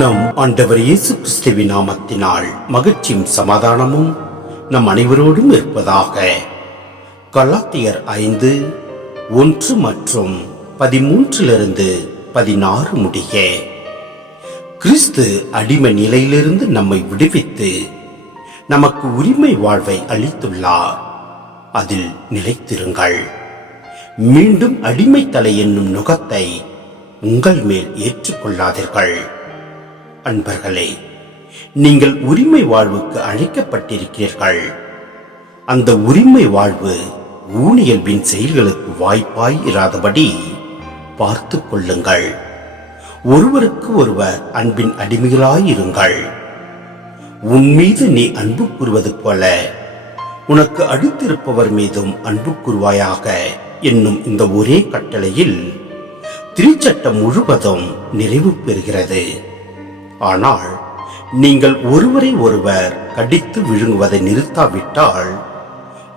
நம் ஆண்டவர் இயேசு கிறிஸ்துவின் நாமத்தினால் மகிழ்ச்சியும் சமாதானமும் நம் அனைவரோடும் இருப்பதாக. கலாத்தியர் ஐந்து ஒன்று மற்றும் பதிமூன்றிலிருந்து பதினாறு முடிய. கிறிஸ்து அடிமை நிலையிலிருந்து நம்மை விடுவித்து நமக்கு உரிமை வாழ்வை அளித்துள்ளார். அதில் நிலைத்திருங்கள். மீண்டும் அடிமை தலை என்னும் நுகத்தை உங்கள் மேல் ஏற்றுக்கொள்ளாதீர்கள். அன்பர்களே நீங்கள் உரிமை வாழ்வுக்கு அழைக்கப்பட்டிருக்கிறீர்கள். அந்த உரிமை வாழ்வு ஊனியல்பின் செயல்களுக்கு வாய்ப்பாய் இராதபடி பார்த்து கொள்ளுங்கள். ஒருவருக்கு ஒருவர் அன்பின் அடிமைகளாயிருங்கள். உன் மீது நீ அன்பு கூறுவது போல உனக்கு அடுத்திருப்பவர் மீதும் அன்பு கூறுவாயாக என்னும் இந்த ஒரே கட்டளையில் திருச்சட்டம் முழுவதும் நிறைவு பெறுகிறது. ஆனால் நீங்கள் ஒருவரை ஒருவர் கடித்து விழுங்குவதை நிறுத்தாவிட்டால்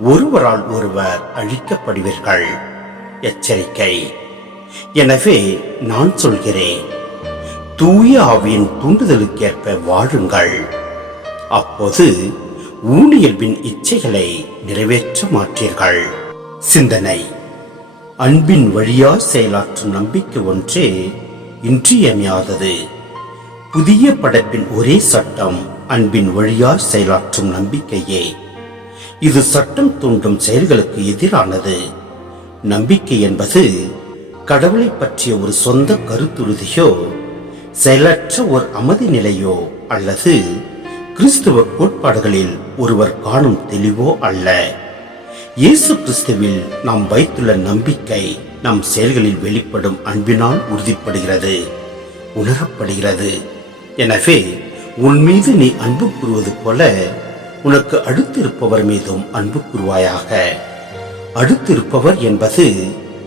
ஒருவரால் ஒருவர் அழிக்கப்படுவீர்கள். எச்சரிக்கை. எனவே நான் சொல்கிறேன் தூய ஆவியின் தூண்டுதலுக்கேற்ப வாழுங்கள். அப்போது ஊனியல்பின் இச்சைகளை நிறைவேற்ற மாற்றீர்கள் சிந்தனை. அன்பின் வழியாய் செயலாற்றும் நம்பிக்கை ஒன்றே இன்றியமையாதது. புதிய படைப்பின் ஒரே சட்டம் அன்பின் வழியாய் செயலாற்றும் நம்பிக்கையே. இது சட்டம் தூண்டும் செயல்களுக்கு எதிரானது. நம்பிக்கை என்பது கடவுளை பற்றிய ஒரு சொந்த கருத்துறுதியோ செயலற்ற ஒரு அமைதி நிலையோ அல்லது கிறிஸ்துவ கோட்பாடுகளில் ஒருவர் காணும் தெளிவோ அல்ல. இயேசு கிறிஸ்துவில் நாம் வைத்துள்ள நம்பிக்கை நம் செயல்களில் வெளிப்படும் அன்பினால் உறுதிப்படுகிறது உணரப்படுகிறது. எனவே உன் மீது நீ அன்பு கூறுவது போல உனக்கு அடுத்திருப்பவர் மீதும் அன்பு கூறுவாயாக. அடுத்திருப்பவர் என்பது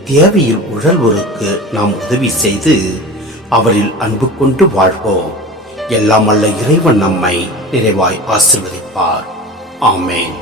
தேவையில் உழல்வோருக்கு நாம் உதவி செய்து அவரில் அன்பு கொண்டு வாழ்வோம். எல்லாம் அல்ல இறைவன் நம்மை நிறைவாய் ஆசிர்வதிப்பார். ஆமேன்.